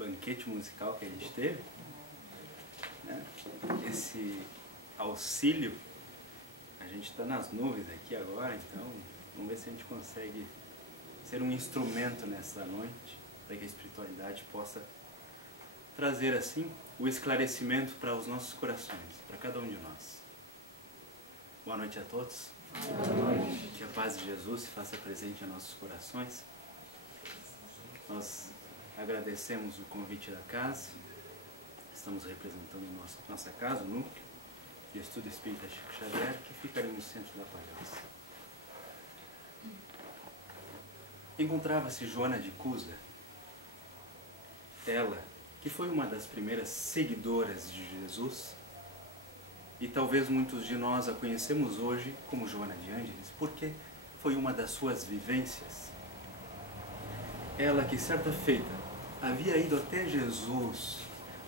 banquete musical que a gente teve, né? Esse auxílio, a gente está nas nuvens aqui agora, então vamos ver se a gente consegue ser um instrumento nessa noite, para que a espiritualidade possa trazer assim o esclarecimento para os nossos corações, para cada um de nós. Boa noite a todos. Boa noite. Que a paz de Jesus se faça presente em nossos corações. Nós agradecemos o convite da casa. Estamos representando nossa casa, o Núcleo de Estudo Espírita Chico Xavier, que fica ali no centro da Palhoça. Encontrava-se Joana de Cusa, ela que foi uma das primeiras seguidoras de Jesus, e talvez muitos de nós a conhecemos hoje como Joana de Ângeles, porque foi uma das suas vivências. Ela que certa feita havia ido até Jesus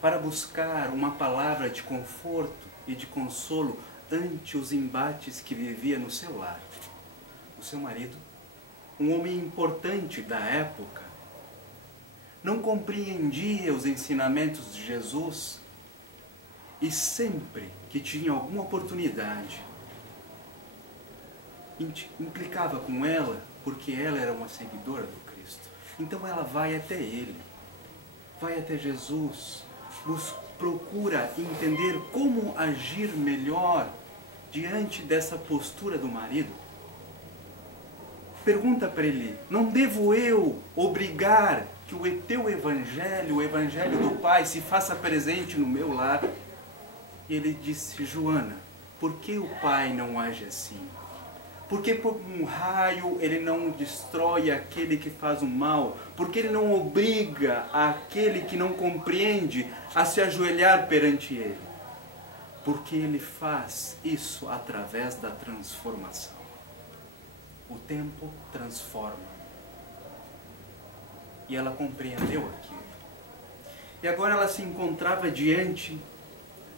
para buscar uma palavra de conforto e de consolo ante os embates que vivia no seu lar. O seu marido, um homem importante da época, não compreendia os ensinamentos de Jesus e sempre que tinha alguma oportunidade implicava com ela, porque ela era uma seguidora do Cristo. Então ela vai até ele, vai até Jesus, procura entender como agir melhor diante dessa postura do marido. Pergunta para ele: não devo eu obrigar que o teu evangelho, o evangelho do Pai, se faça presente no meu lar? E ele disse: Joana, por que o Pai não age assim? Por que por um raio ele não destrói aquele que faz o mal? Por que ele não obriga aquele que não compreende a se ajoelhar perante ele? Porque ele faz isso através da transformação. O tempo transforma. E ela compreendeu aquilo. E agora ela se encontrava diante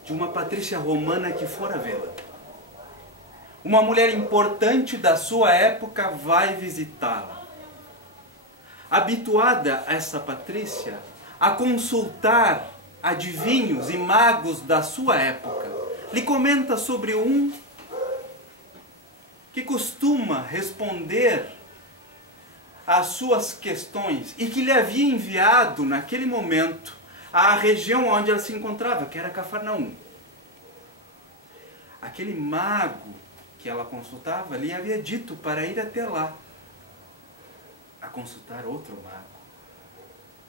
de uma patrícia romana que fora vê-la. Uma mulher importante da sua época vai visitá-la. Habituada essa patrícia a consultar adivinhos e magos da sua época, lhe comenta sobre um que costuma responder às suas questões e que lhe havia enviado naquele momento à região onde ela se encontrava, que era Cafarnaum. Aquele mago que ela consultava lhe havia dito para ir até lá a consultar outro mago,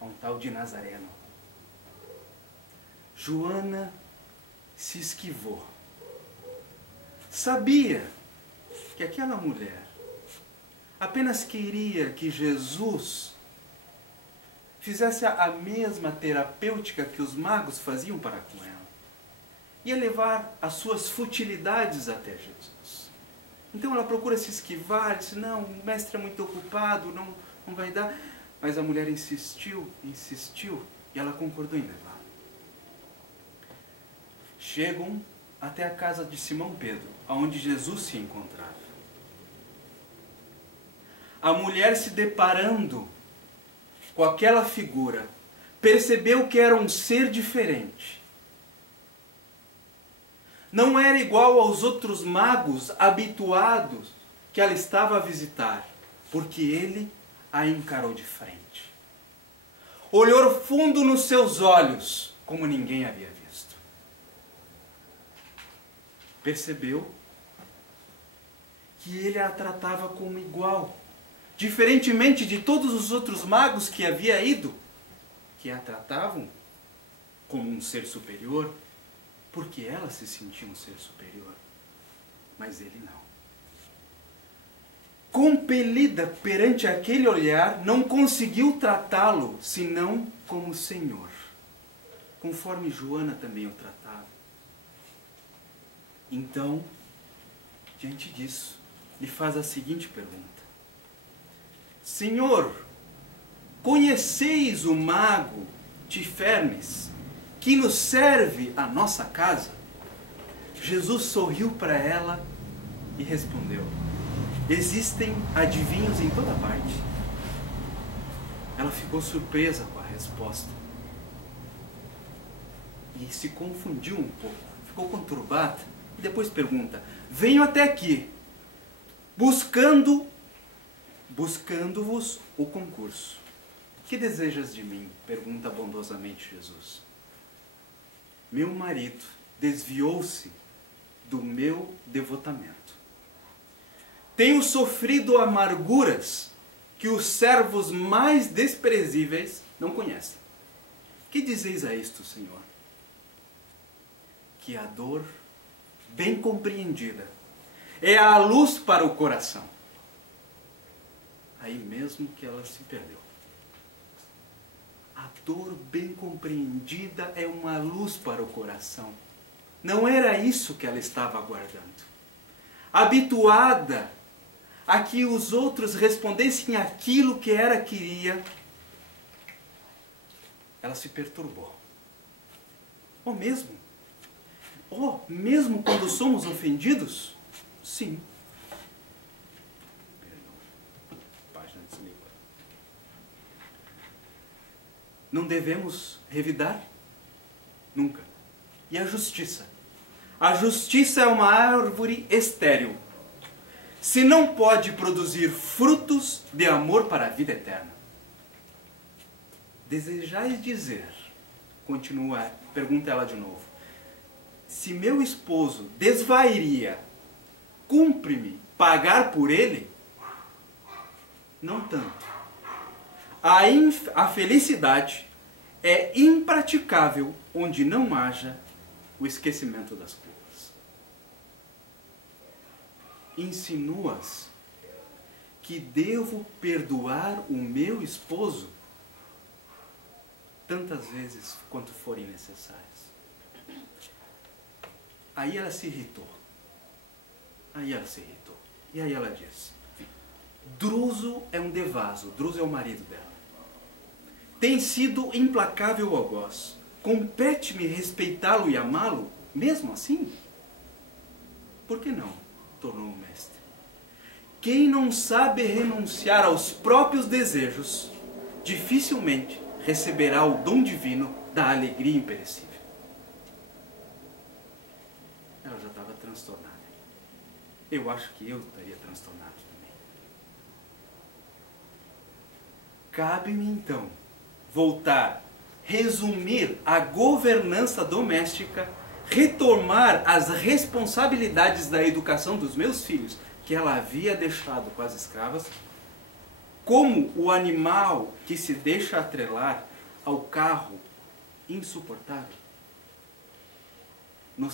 um tal de Nazareno. Joana se esquivou. Sabia que aquela mulher apenas queria que Jesus fizesse a mesma terapêutica que os magos faziam para com ela. Ia levar as suas futilidades até Jesus. Então ela procura se esquivar, disse: não, o mestre é muito ocupado, não vai dar. Mas a mulher insistiu, e ela concordou em levar. Chegam até a casa de Simão Pedro, onde Jesus se encontrava. A mulher, se deparando com aquela figura, percebeu que era um ser diferente. Não era igual aos outros magos habituados que ela estava a visitar, porque ele a encarou de frente. Olhou fundo nos seus olhos, como ninguém havia visto. Percebeu que ele a tratava como igual, diferentemente de todos os outros magos que havia ido, que a tratavam como um ser superior, porque ela se sentia um ser superior, mas ele não. Compelida perante aquele olhar, não conseguiu tratá-lo senão como Senhor, conforme Joana também o tratava. Então, diante disso, lhe faz a seguinte pergunta: Senhor, conheceis o mago Tifernes, que nos serve a nossa casa? Jesus sorriu para ela e respondeu: existem adivinhos em toda parte. Ela ficou surpresa com a resposta e se confundiu um pouco, ficou conturbada e depois pergunta: venho até aqui, buscando-vos o concurso. Que desejas de mim? Pergunta bondosamente Jesus. Meu marido desviou-se do meu devotamento. Tenho sofrido amarguras que os servos mais desprezíveis não conhecem. Que dizeis a isto, Senhor? Que a dor, bem compreendida, é a luz para o coração. Aí mesmo que ela se perdeu. A dor bem compreendida é uma luz para o coração. Não era isso que ela estava aguardando. Habituada a que os outros respondessem aquilo que ela queria, ela se perturbou. Mesmo quando somos ofendidos? Sim. Página desligada. Não devemos revidar? Nunca. E a justiça? A justiça é uma árvore estéril. Se não pode produzir frutos de amor para a vida eterna. Desejais dizer, continua, pergunta ela de novo, se meu esposo desvairia, cumpre-me pagar por ele? Não tanto. A felicidade é impraticável onde não haja o esquecimento das culpas. Insinuas que devo perdoar o meu esposo tantas vezes quanto forem necessárias. Aí ela se irritou. E aí ela diz: Druso é um devaso. Druso é o marido dela. Tem sido implacável algoz. Compete-me respeitá-lo e amá-lo, mesmo assim? Por que não? Tornou o mestre. Quem não sabe renunciar aos próprios desejos, dificilmente receberá o dom divino da alegria imperecível. Ela já estava transtornada. Eu acho que eu estaria transtornado também. Cabe-me então voltar, resumir a governança doméstica, retomar as responsabilidades da educação dos meus filhos, que ela havia deixado com as escravas, como o animal que se deixa atrelar ao carro insuportável. No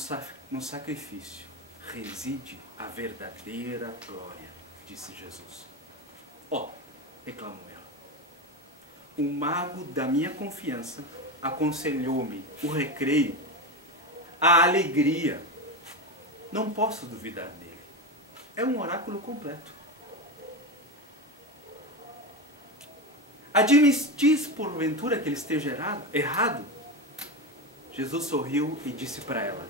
sacrifício reside a verdadeira glória, disse Jesus. Reclamou ela. O mago da minha confiança aconselhou-me o recreio, a alegria. Não posso duvidar dele. É um oráculo completo. Admitis porventura que ele esteja errado? Jesus sorriu e disse para ela: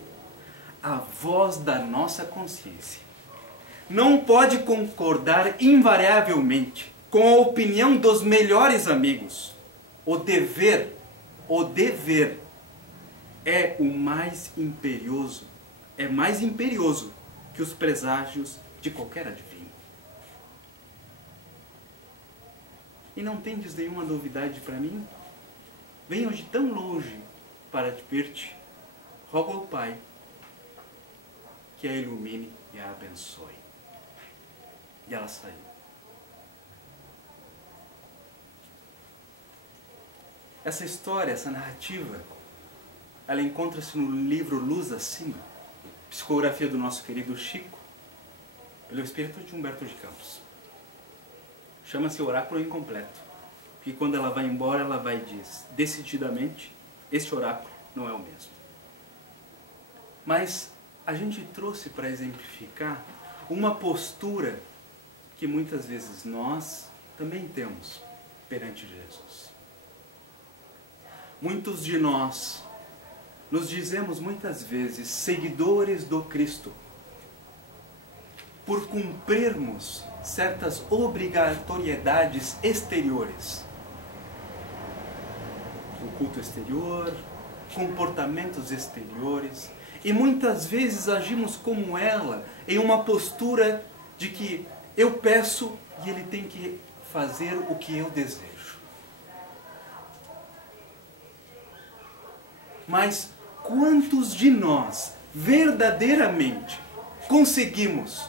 a voz da nossa consciência não pode concordar invariavelmente com a opinião dos melhores amigos. O dever é mais imperioso que os preságios de qualquer adivinho. E não tendes nenhuma novidade para mim? Venho de tão longe para te ver-te. Rogo ao Pai que a ilumine e a abençoe. E ela saiu. Essa história, essa narrativa, ela encontra-se no livro Luz Acima, psicografia do nosso querido Chico, pelo espírito de Humberto de Campos. Chama-se Oráculo Incompleto, porque quando ela vai embora, ela vai e diz, decididamente, este oráculo não é o mesmo. Mas a gente trouxe para exemplificar uma postura que muitas vezes nós também temos perante Jesus. Muitos de nós nos dizemos muitas vezes seguidores do Cristo por cumprirmos certas obrigatoriedades exteriores. O culto exterior, comportamentos exteriores e muitas vezes agimos como ela, em uma postura de que eu peço e ele tem que fazer o que eu desejo. Mas quantos de nós verdadeiramente conseguimos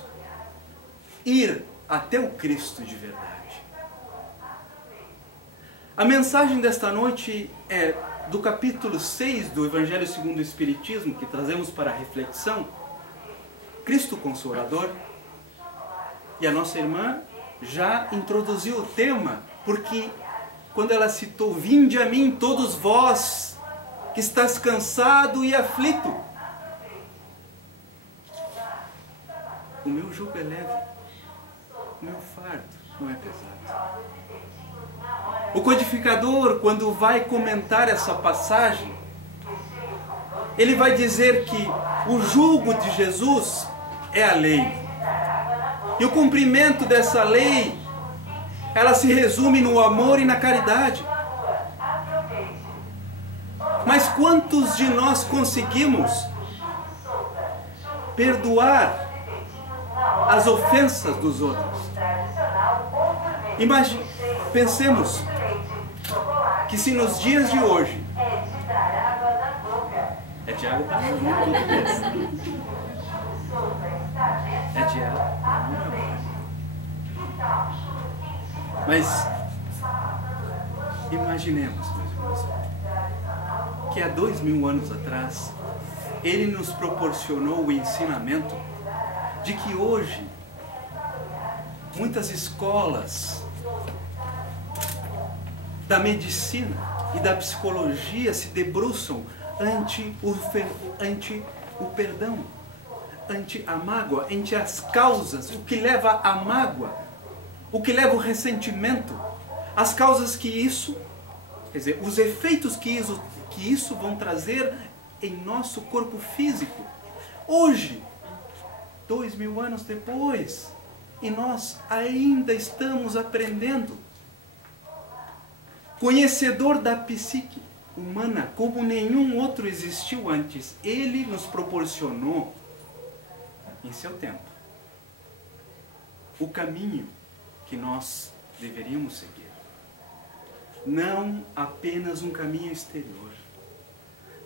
ir até o Cristo de verdade? A mensagem desta noite é do capítulo 6 do Evangelho segundo o Espiritismo, que trazemos para a reflexão, Cristo Consolador. E a nossa irmã já introduziu o tema, porque quando ela citou: vinde a mim todos vós que estás cansado e aflito, o meu jugo é leve, o meu fardo não é pesado. O codificador, quando vai comentar essa passagem, ele vai dizer que o jugo de Jesus é a lei. E o cumprimento dessa lei, ela se resume no amor e na caridade. Mas quantos de nós conseguimos perdoar as ofensas dos outros? Pensemos que se nos dias de hoje... É Tiago, tá? É Tiago. Mas imaginemos, meus irmãos, que há 2000 anos atrás ele nos proporcionou o ensinamento de que hoje muitas escolas da medicina e da psicologia se debruçam ante o perdão, ante a mágoa, ante as causas, o que leva à mágoa, o que leva ao ressentimento, as causas que isso, quer dizer, os efeitos que isso vão trazer em nosso corpo físico. Hoje, 2000 anos depois, e nós ainda estamos aprendendo. Conhecedor da psique humana como nenhum outro existiu antes, ele nos proporcionou, em seu tempo, o caminho que nós deveríamos seguir. Não apenas um caminho exterior,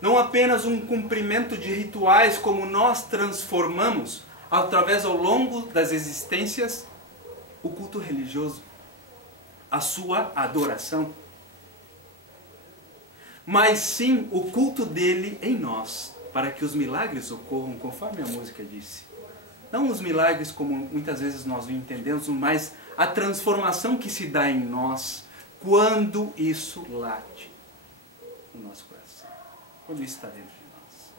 não apenas um cumprimento de rituais como nós transformamos através ao longo das existências o culto religioso, a sua adoração, mas sim o culto dele em nós, para que os milagres ocorram conforme a música disse. Não os milagres como muitas vezes nós o entendemos, mas a transformação que se dá em nós quando isso late no nosso coração, quando isso está dentro de nós.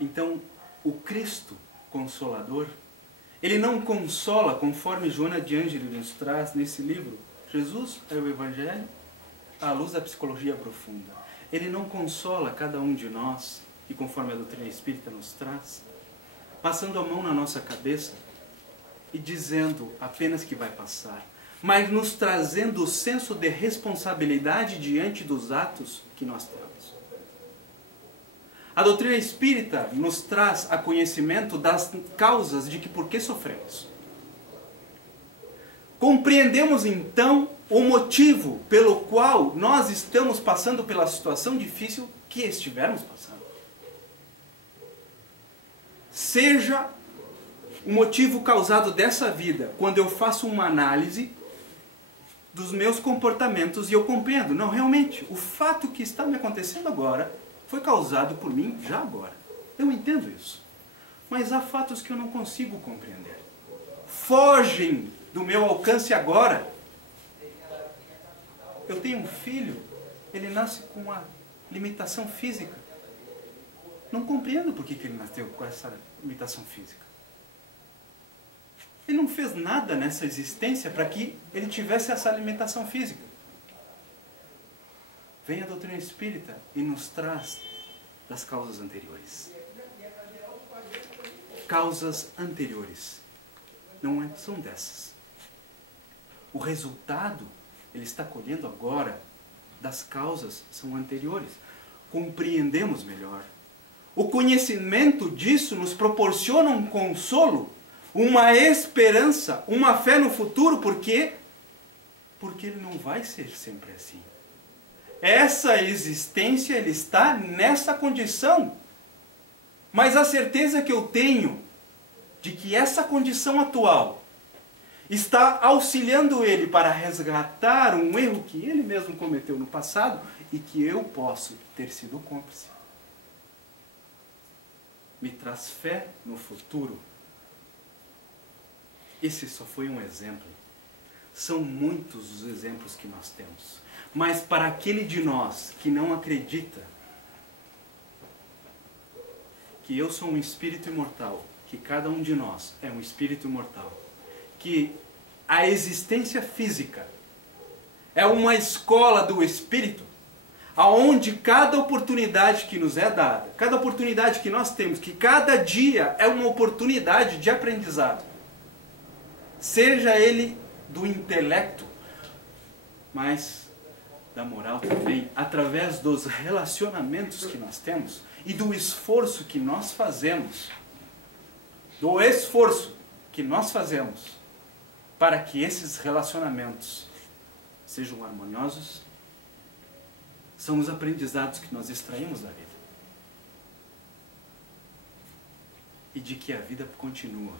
Então, o Cristo Consolador, ele não consola, conforme Joana de Ângeles nos traz nesse livro. Jesus é o Evangelho à luz da psicologia profunda. Ele não consola cada um de nós, e conforme a doutrina espírita nos traz, passando a mão na nossa cabeça e dizendo apenas que vai passar, mas nos trazendo o senso de responsabilidade diante dos atos que nós temos. A doutrina espírita nos traz a conhecimento das causas de que por que sofremos. Compreendemos então o motivo pelo qual nós estamos passando pela situação difícil que estivermos passando. Seja o motivo causado dessa vida, quando eu faço uma análise dos meus comportamentos e eu compreendo, não, realmente, o fato que está me acontecendo agora foi causado por mim já agora. Eu entendo isso. Mas há fatos que eu não consigo compreender. Fogem do meu alcance agora. Eu tenho um filho, ele nasce com uma limitação física. Não compreendo por que ele nasceu com essa limitação física. Ele não fez nada nessa existência para que ele tivesse essa limitação física. Vem a doutrina espírita e nos traz das causas anteriores. Causas anteriores. Não são dessas. O resultado, ele está colhendo agora, das causas são anteriores. Compreendemos melhor. O conhecimento disso nos proporciona um consolo, uma esperança, uma fé no futuro, porque ele não vai ser sempre assim. Essa existência, ele está nessa condição. Mas a certeza que eu tenho de que essa condição atual está auxiliando ele para resgatar um erro que ele mesmo cometeu no passado e que eu posso ter sido cúmplice, me traz fé no futuro. Esse só foi um exemplo. São muitos os exemplos que nós temos. Mas para aquele de nós que não acredita que eu sou um espírito imortal, que cada um de nós é um espírito imortal, que a existência física é uma escola do espírito, aonde cada oportunidade que nos é dada, cada oportunidade que nós temos, que cada dia é uma oportunidade de aprendizado, seja ele do intelecto, mas da moral também, através dos relacionamentos que nós temos e do esforço que nós fazemos, para que esses relacionamentos sejam harmoniosos, são os aprendizados que nós extraímos da vida. E de que a vida continua,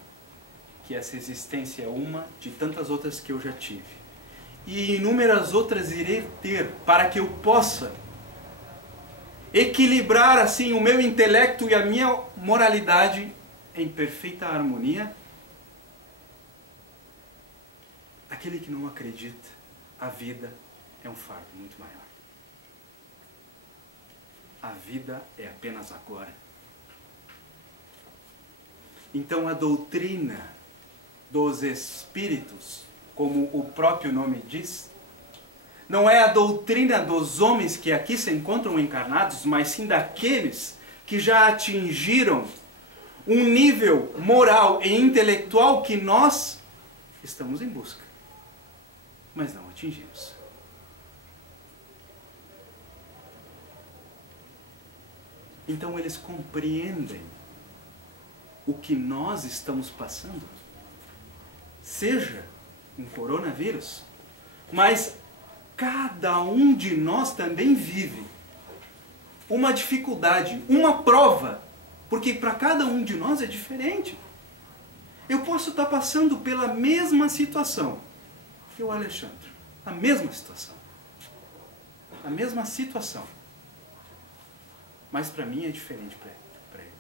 que essa existência é uma de tantas outras que eu já tive. E inúmeras outras irei ter, para que eu possa equilibrar assim o meu intelecto e a minha moralidade em perfeita harmonia. Aquele que não acredita, a vida é um fardo muito maior. A vida é apenas agora. Então a doutrina dos espíritos, como o próprio nome diz, não é a doutrina dos homens que aqui se encontram encarnados, mas sim daqueles que já atingiram um nível moral e intelectual que nós estamos em busca, mas não atingimos. Então eles compreendem o que nós estamos passando, seja um coronavírus, mas cada um de nós também vive uma dificuldade, uma prova, porque para cada um de nós é diferente. Eu posso estar passando pela mesma situação que o Alexandre, a mesma situação, mas para mim é diferente para ele.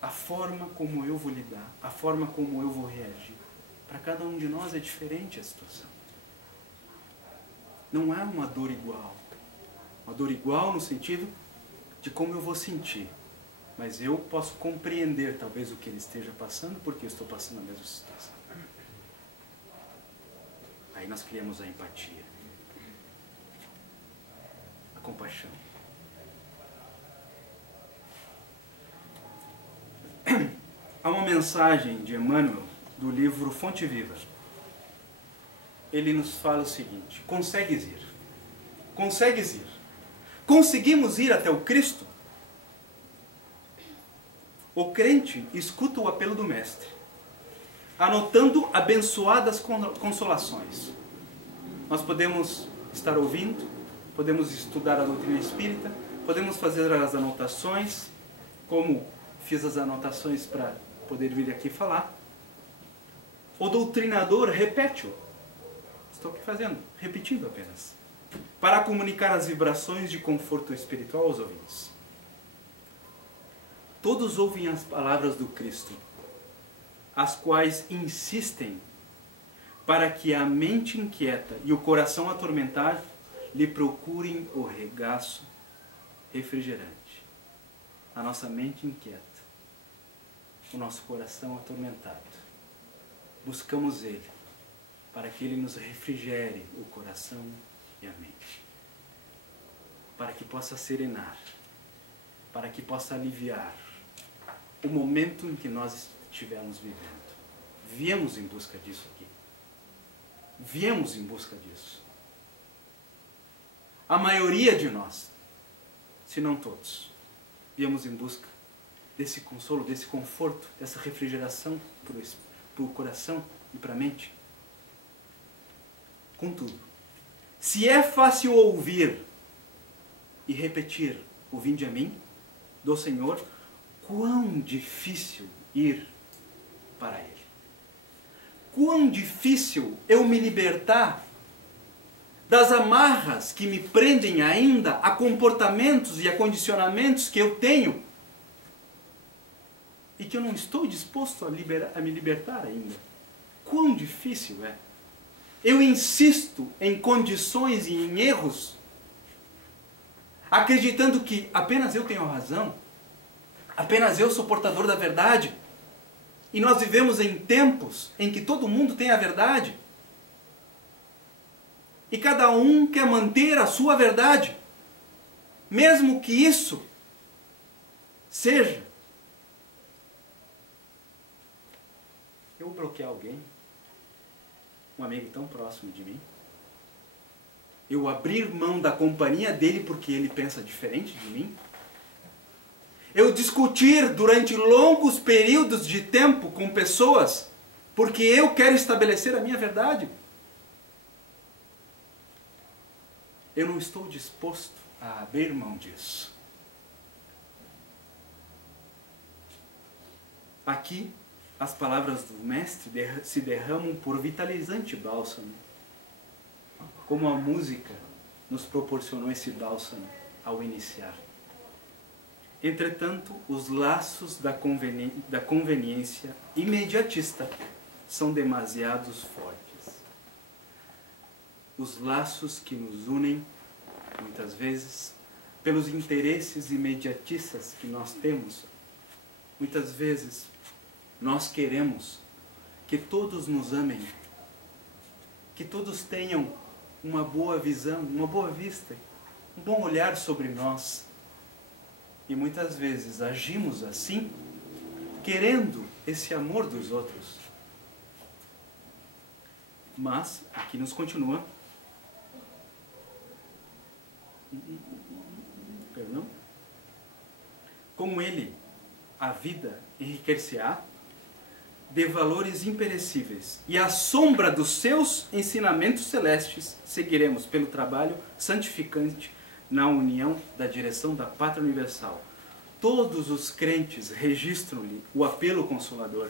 A forma como eu vou lidar, a forma como eu vou reagir, para cada um de nós é diferente a situação. Não é uma dor igual. Uma dor igual no sentido de como eu vou sentir. Mas eu posso compreender talvez o que ele esteja passando, porque eu estou passando a mesma situação. Aí nós criamos a empatia, a compaixão. Há uma mensagem de Emmanuel do livro Fonte Viva. Ele nos fala o seguinte: consegues ir? Consegues ir? Conseguimos ir até o Cristo? O crente escuta o apelo do Mestre, anotando abençoadas consolações. Nós podemos estar ouvindo, podemos estudar a doutrina espírita, podemos fazer as anotações, como fiz as anotações para poder vir aqui falar. O doutrinador repete-o. Estou aqui fazendo, repetindo apenas, para comunicar as vibrações de conforto espiritual aos ouvintes. Todos ouvem as palavras do Cristo, as quais insistem para que a mente inquieta e o coração atormentado lhe procurem o regaço refrigerante. A nossa mente inquieta, o nosso coração atormentado. Buscamos Ele, para que Ele nos refrigere o coração e a mente. Para que possa serenar, para que possa aliviar o momento em que nós estivermos vivendo. Viemos em busca disso aqui. viemos em busca disso. A maioria de nós, se não todos, viemos em busca desse consolo, desse conforto, dessa refrigeração para o coração e para a mente. Contudo, se é fácil ouvir e repetir o vinde a mim do Senhor, quão difícil ir para Ele. Quão difícil eu me libertar das amarras que me prendem ainda a comportamentos e a condicionamentos que eu tenho e que eu não estou disposto a me libertar ainda. Quão difícil é. Eu insisto em condições e em erros, acreditando que apenas eu tenho a razão, apenas eu sou portador da verdade, e nós vivemos em tempos em que todo mundo tem a verdade, e cada um quer manter a sua verdade, mesmo que isso seja eu bloquear alguém, um amigo tão próximo de mim, eu abrir mão da companhia dele porque ele pensa diferente de mim, eu discutir durante longos períodos de tempo com pessoas porque eu quero estabelecer a minha verdade. Eu não estou disposto a abrir mão disso. Aqui, as palavras do Mestre se derramam por vitalizante bálsamo, como a música nos proporcionou esse bálsamo ao iniciar. Entretanto, os laços da conveniência imediatista são demasiados fortes. Os laços que nos unem, muitas vezes, pelos interesses imediatistas que nós temos, muitas vezes nós queremos que todos nos amem, que todos tenham uma boa visão, uma boa vista, um bom olhar sobre nós. E muitas vezes agimos assim, querendo esse amor dos outros. Mas, aqui nos continua, perdão, como ele, a vida enriquecer-se-á de valores imperecíveis, e à sombra dos seus ensinamentos celestes seguiremos pelo trabalho santificante na união da direção da Pátria Universal. Todos os crentes registram-lhe o apelo consolador,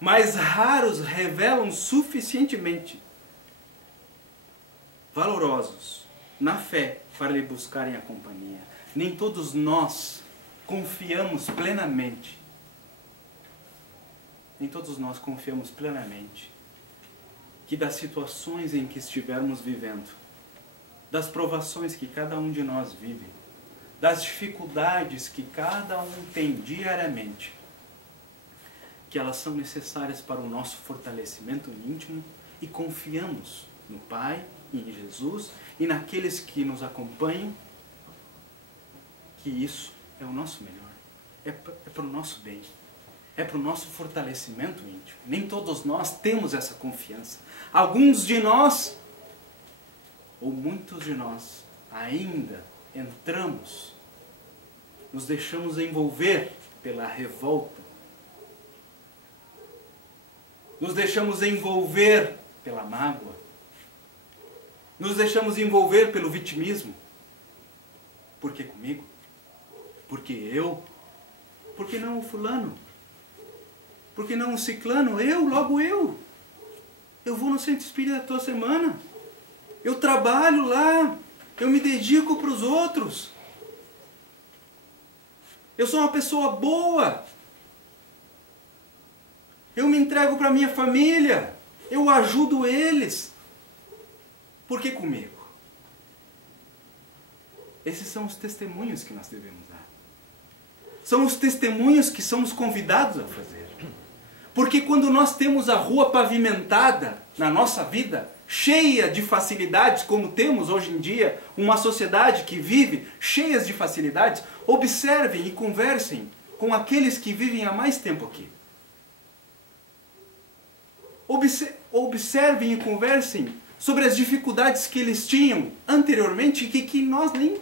mas raros revelam suficientemente valorosos na fé para lhe buscarem a companhia. Nem todos nós confiamos plenamente. Nem todos nós confiamos plenamente que das situações em que estivermos vivendo, das provações que cada um de nós vive, das dificuldades que cada um tem diariamente, que elas são necessárias para o nosso fortalecimento íntimo, e confiamos no Pai, em Jesus e naqueles que nos acompanham, que isso é o nosso melhor, é para o nosso bem. É para o nosso fortalecimento íntimo. Nem todos nós temos essa confiança. Alguns de nós, ou muitos de nós, ainda entramos, nos deixamos envolver pela revolta, nos deixamos envolver pela mágoa, nos deixamos envolver pelo vitimismo. Por que comigo? Porque eu? Por que não o fulano? Por que não o ciclano? Logo eu. Eu vou no centro espírita toda semana. Eu trabalho lá. Eu me dedico para os outros. Eu sou uma pessoa boa. Eu me entrego para a minha família. Eu ajudo eles. Por que comigo? Esses são os testemunhos que nós devemos dar. São os testemunhos que somos convidados a fazer. Porque quando nós temos a rua pavimentada na nossa vida, cheia de facilidades, como temos hoje em dia, uma sociedade que vive cheias de facilidades, observem e conversem com aqueles que vivem há mais tempo aqui. Observem e conversem sobre as dificuldades que eles tinham anteriormente e que nós nem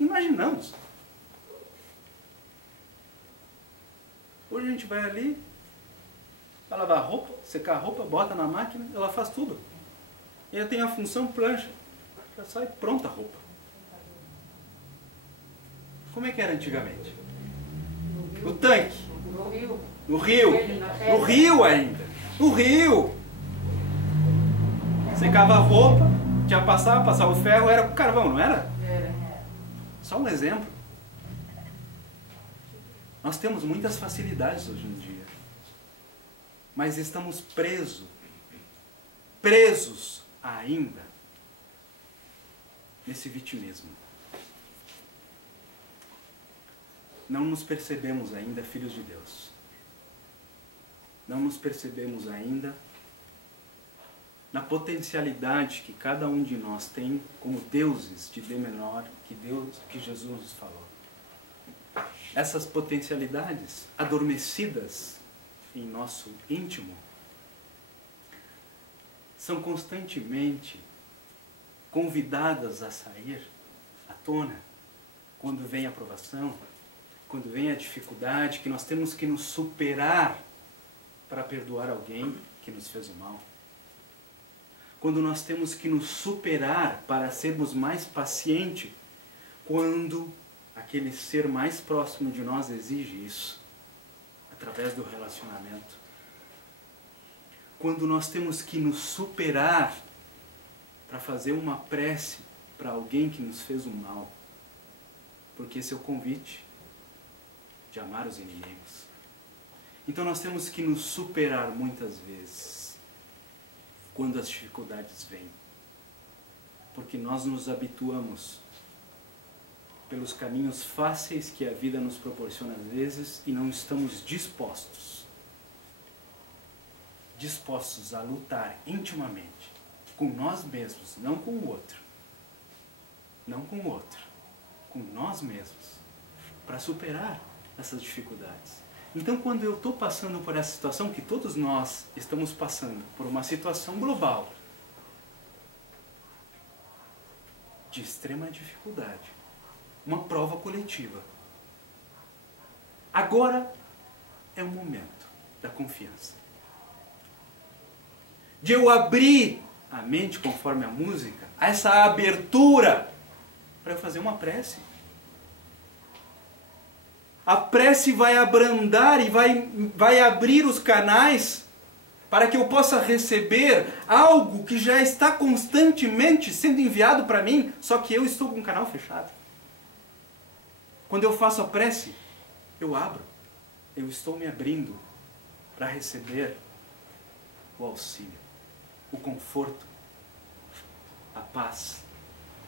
imaginamos. Hoje a gente vai ali, vai lavar a roupa, secar a roupa, bota na máquina, ela faz tudo. E ela tem a função plancha, já sai pronta a roupa. Como é que era antigamente? No tanque. No rio. No rio. No rio ainda. No rio. Secava a roupa, tinha passava o ferro, era com carvão, não era? Era. Só um exemplo. Nós temos muitas facilidades hoje em dia. Mas estamos presos ainda nesse vitimismo. Não nos percebemos ainda filhos de Deus. Não nos percebemos ainda na potencialidade que cada um de nós tem como deuses de D menor que Jesus nos falou. Essas potencialidades adormecidas em nosso íntimo são constantemente convidadas a sair à tona quando vem a provação, quando vem a dificuldade, que nós temos que nos superar para perdoar alguém que nos fez o mal. Quando nós temos que nos superar para sermos mais pacientes, quando aquele ser mais próximo de nós exige isso, através do relacionamento. Quando nós temos que nos superar para fazer uma prece para alguém que nos fez o mal, porque esse é o convite de amar os inimigos. Então nós temos que nos superar muitas vezes quando as dificuldades vêm, porque nós nos habituamos pelos caminhos fáceis que a vida nos proporciona às vezes e não estamos dispostos a lutar intimamente com nós mesmos, não com o outro, com nós mesmos, para superar essas dificuldades. Então, quando eu estou passando por essa situação, que todos nós estamos passando por uma situação global de extrema dificuldade, uma prova coletiva, agora é o momento da confiança. De eu abrir a mente, conforme a música, a essa abertura para eu fazer uma prece. A prece vai abrandar e vai abrir os canais para que eu possa receber algo que já está constantemente sendo enviado para mim, só que eu estou com o canal fechado. Quando eu faço a prece, eu abro. Eu estou me abrindo para receber o auxílio, o conforto, a paz.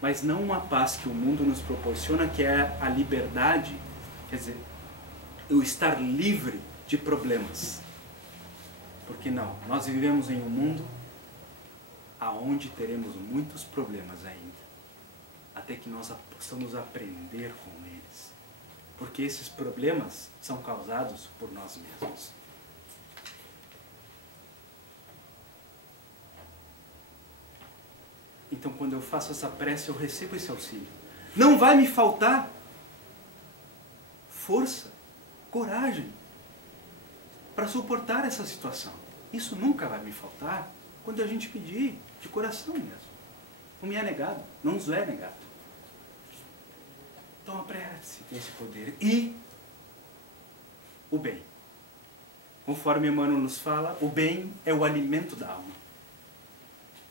Mas não uma paz que o mundo nos proporciona, que é a liberdade, quer dizer, eu estar livre de problemas. Porque não, nós vivemos em um mundo aonde teremos muitos problemas ainda, até que nós possamos aprender com eles. Porque esses problemas são causados por nós mesmos. Então, quando eu faço essa prece, eu recebo esse auxílio. Não vai me faltar força, coragem para suportar essa situação. Isso nunca vai me faltar quando a gente pedir de coração mesmo. Não me é negado, não nos é negado. Então a prece tem esse poder. E o bem. Conforme Emmanuel nos fala, o bem é o alimento da alma.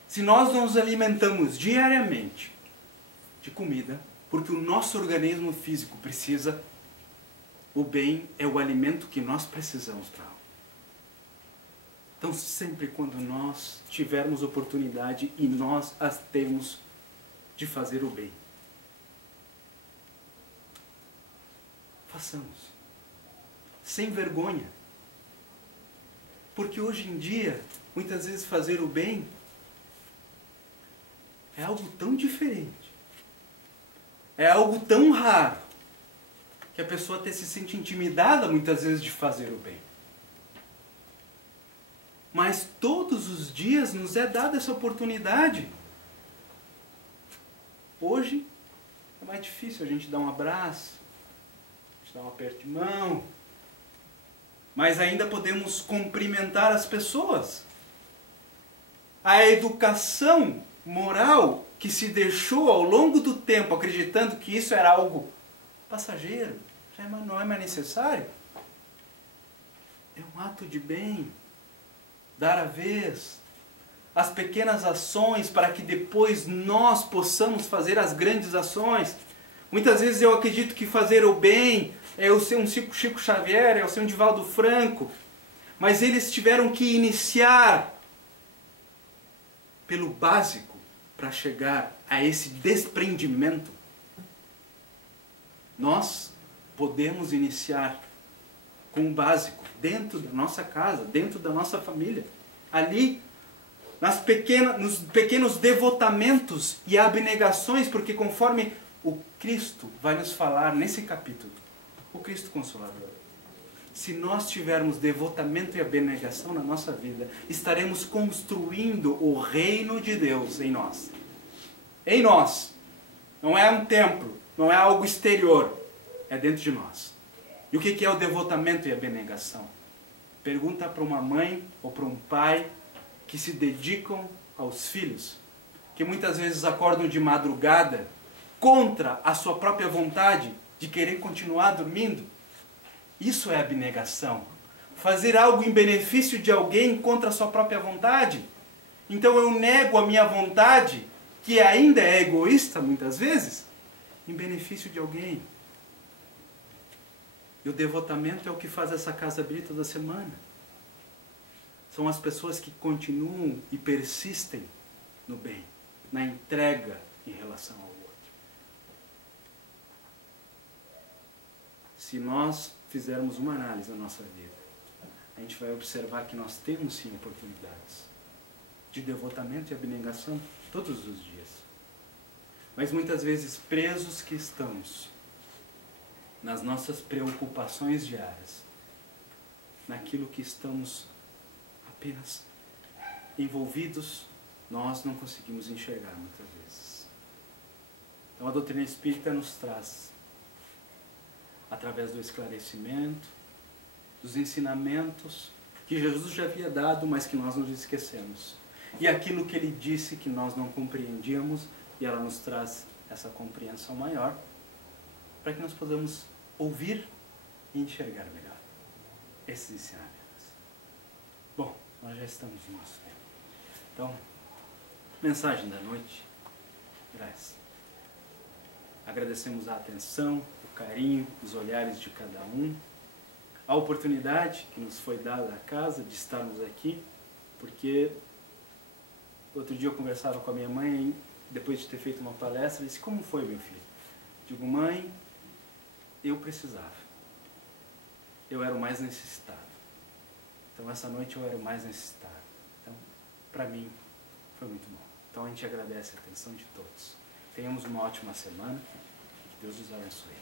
Se nós nos alimentamos diariamente de comida, porque o nosso organismo físico precisa, o bem é o alimento que nós precisamos para a alma. Então, sempre quando nós tivermos oportunidade e nós as temos de fazer o bem, façamos. Sem vergonha. Porque hoje em dia, muitas vezes fazer o bem é algo tão diferente. É algo tão raro que a pessoa até se sente intimidada muitas vezes de fazer o bem. mas todos os dias nos é dada essa oportunidade. Hoje é mais difícil a gente dar um abraço, a gente dar um aperto de mão, mas ainda podemos cumprimentar as pessoas. A educação moral que se deixou ao longo do tempo acreditando que isso era algo passageiro, já não é mais necessário. É um ato de bem, dar a vez, as pequenas ações para que depois nós possamos fazer as grandes ações. Muitas vezes eu acredito que fazer o bem é eu ser um Chico Xavier, é eu ser um Divaldo Franco, mas eles tiveram que iniciar pelo básico para chegar a esse desprendimento. Nós podemos iniciar com o básico, dentro da nossa casa, dentro da nossa família. Ali, nos pequenos devotamentos e abnegações, porque conforme o Cristo vai nos falar nesse capítulo, o Cristo Consolador, se nós tivermos devotamento e abnegação na nossa vida, estaremos construindo o reino de Deus em nós. Em nós. Não é um templo, não é algo exterior, é dentro de nós. E o que é o devotamento e a abnegação? Pergunta para uma mãe ou para um pai que se dedicam aos filhos, que muitas vezes acordam de madrugada contra a sua própria vontade de querer continuar dormindo. Isso é abnegação. Fazer algo em benefício de alguém contra a sua própria vontade. Então eu nego a minha vontade, que ainda é egoísta muitas vezes, em benefício de alguém. E o devotamento é o que faz essa casa abrir toda semana. São as pessoas que continuam e persistem no bem, na entrega em relação ao outro. Se nós fizermos uma análise da nossa vida, a gente vai observar que nós temos sim oportunidades de devotamento e abnegação todos os dias. Mas muitas vezes presos que estamos nas nossas preocupações diárias, naquilo que estamos apenas envolvidos, nós não conseguimos enxergar muitas vezes. Então a doutrina espírita nos traz, através do esclarecimento, dos ensinamentos que Jesus já havia dado, mas que nós nos esquecemos. E aquilo que ele disse que nós não compreendíamos, e ela nos traz essa compreensão maior, para que nós possamos ouvir e enxergar melhor esses ensinamentos. Bom, nós já estamos no nosso tempo. Então, mensagem da noite, graças. Agradecemos a atenção, o carinho, os olhares de cada um, a oportunidade que nos foi dada à casa de estarmos aqui, porque outro dia eu conversava com a minha mãe, depois de ter feito uma palestra, e disse: como foi, meu filho? Digo: mãe, eu precisava. Eu era o mais necessitado. Então essa noite eu era o mais necessitado. Então, para mim, foi muito bom. Então a gente agradece a atenção de todos. Tenhamos uma ótima semana. Que Deus nos abençoe.